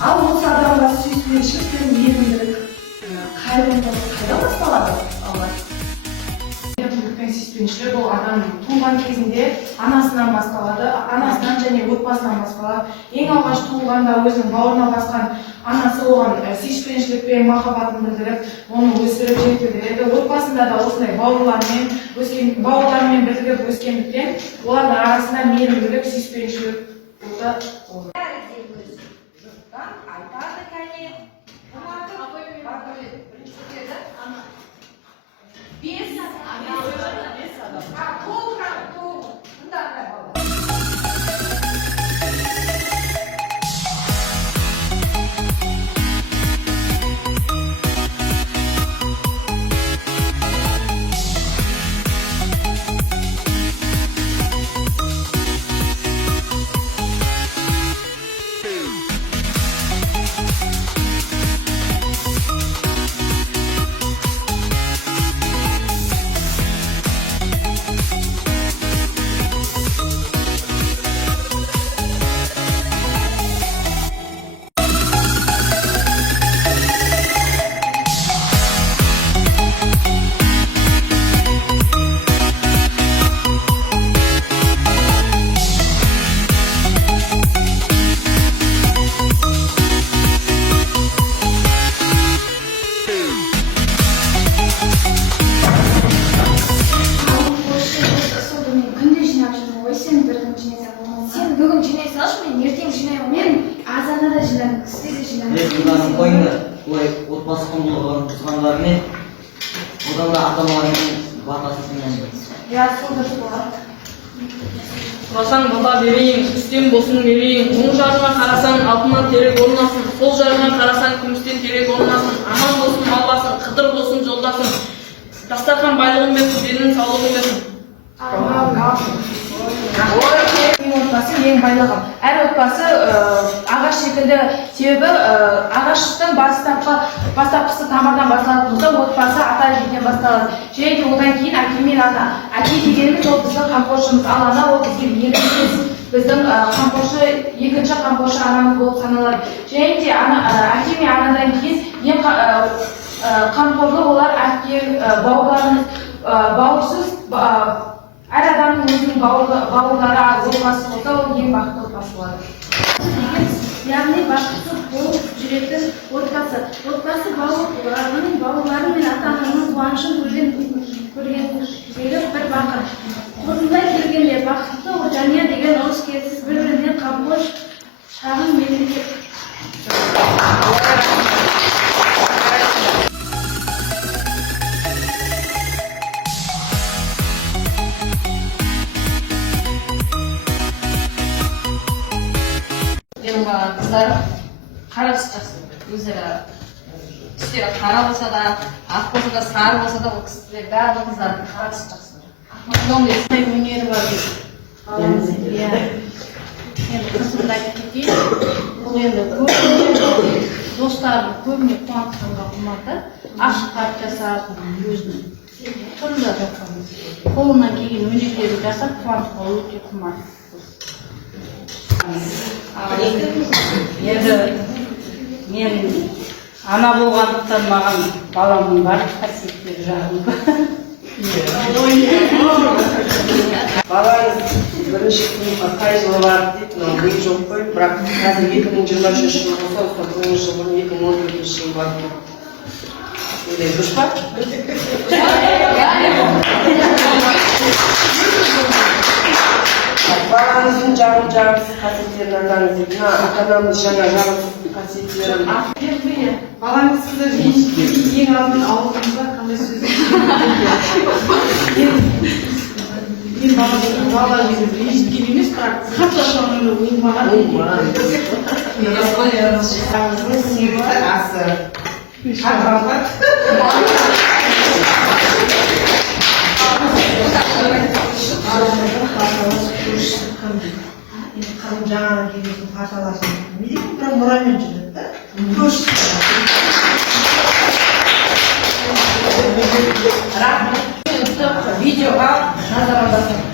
Ал осы адамға сүйіспеншілік пен мейірімділік, қайырымдылық қайдан басталады? Мейірімділік пен сүйіспеншілік ол адамның туылған кезінде анасынан басталады, анасынан және отбасынан басталады. Ең алғаш туылғанда өзінің бауырына басқан анасы оған сүйіспеншілік пен махаббатын білдіріп, оны өсіріп жетілдіреді. Отбасында да осындай бауырлармен бірігіп өскендіктен олардың арасында мейірімділік, сүйіспеншілік болады. Бүгін жинай салшы, мен ертең жинаймын. Мен азанда да жинаймын, кісте де жинаймын. Бұларын қойыңдар, бұлай отбасы құндылығын бұзғандармен, одан да ата-аналармен батасын сынайды. Я сонда болады. Сұрасаң бата берейін, үстен болсын берейін. Оң жағыңа қарасаң алтыннан терек орнасың, сол жағыңа қарасаң күмістен терек орнасың. Аман болсын мал басың, қыдыр болсын жолдасың. Дастархан байлығын берсін, денің саулығын берсін. Ең отбасы ең байлығым. Әр отбасы ағаш секілді, себебі ағаштың бастапқысы тамырдан басталатын болса, отбасы ата-әжеден басталады. Және де одан кейін әке мен ана. Әке дегеніміз ол біздің қамқоршымыз, ал ана ол бізге еркінсіз біздің қамқоршы, екінші қамқоршы анамыз болып саналады. Және де әке мен анадан кейін ең қамқорлы олар әке, бауырларымыз, бауырсыз әр адамның өзінің бауырлары отбасы болса, ол ең бақытты отбасы болады. Яғни бақытты болып жүретін отбасы. Отбасы бауырлары мен ата-ананың қуанышын көргендегі бір бақыт. Қорытындылай келгенде бақытты жанұя деген ұлыс кетсіз бір-біріне қамқор шағын мемлекет. Менің маған қыздарым қарасы жақсы. Өздері түстері қара болса да, ақ болса да, сары болса да, ол кісілер барлық қыздардың қарасы жақсы. Сондай өнері бар дейді. Енді қызымды айтып кетейін. Бұл енді көбіне достарын көбіне қуантқанға құмарта, ашық қарт жасап, өзінің түрлі қолынан келген өнерлерін жасап қуантуға өте құмар. Енді мен ана болғандықтан маған баламның барлық қасиеттері жағымды. Балаңыз бірінші сыныпқа қай жылы барды дейді, мынау биыл жоқ қой, бірақ қазір 2023 жыл болса, осы бірінші жыл бұрын 2014 жыл барды. Ондай дұрыс па? Балаңыздың жағымсыз қасиеттерін айтаңыз дейді. Ата-анамыз жаңа жағымсыз қасиеттерін. Балаңыз сізді ең алдымен ауызыңызда қандай сөз мен бала кезімде естіген емес, бірақ қатты шаманы оймаған. Балаңыздың сыйлы асы. Жаңағы келетін қаталасын не дейді, бірақ мұрамен жүреді да. Видеоға назар аударыңыз.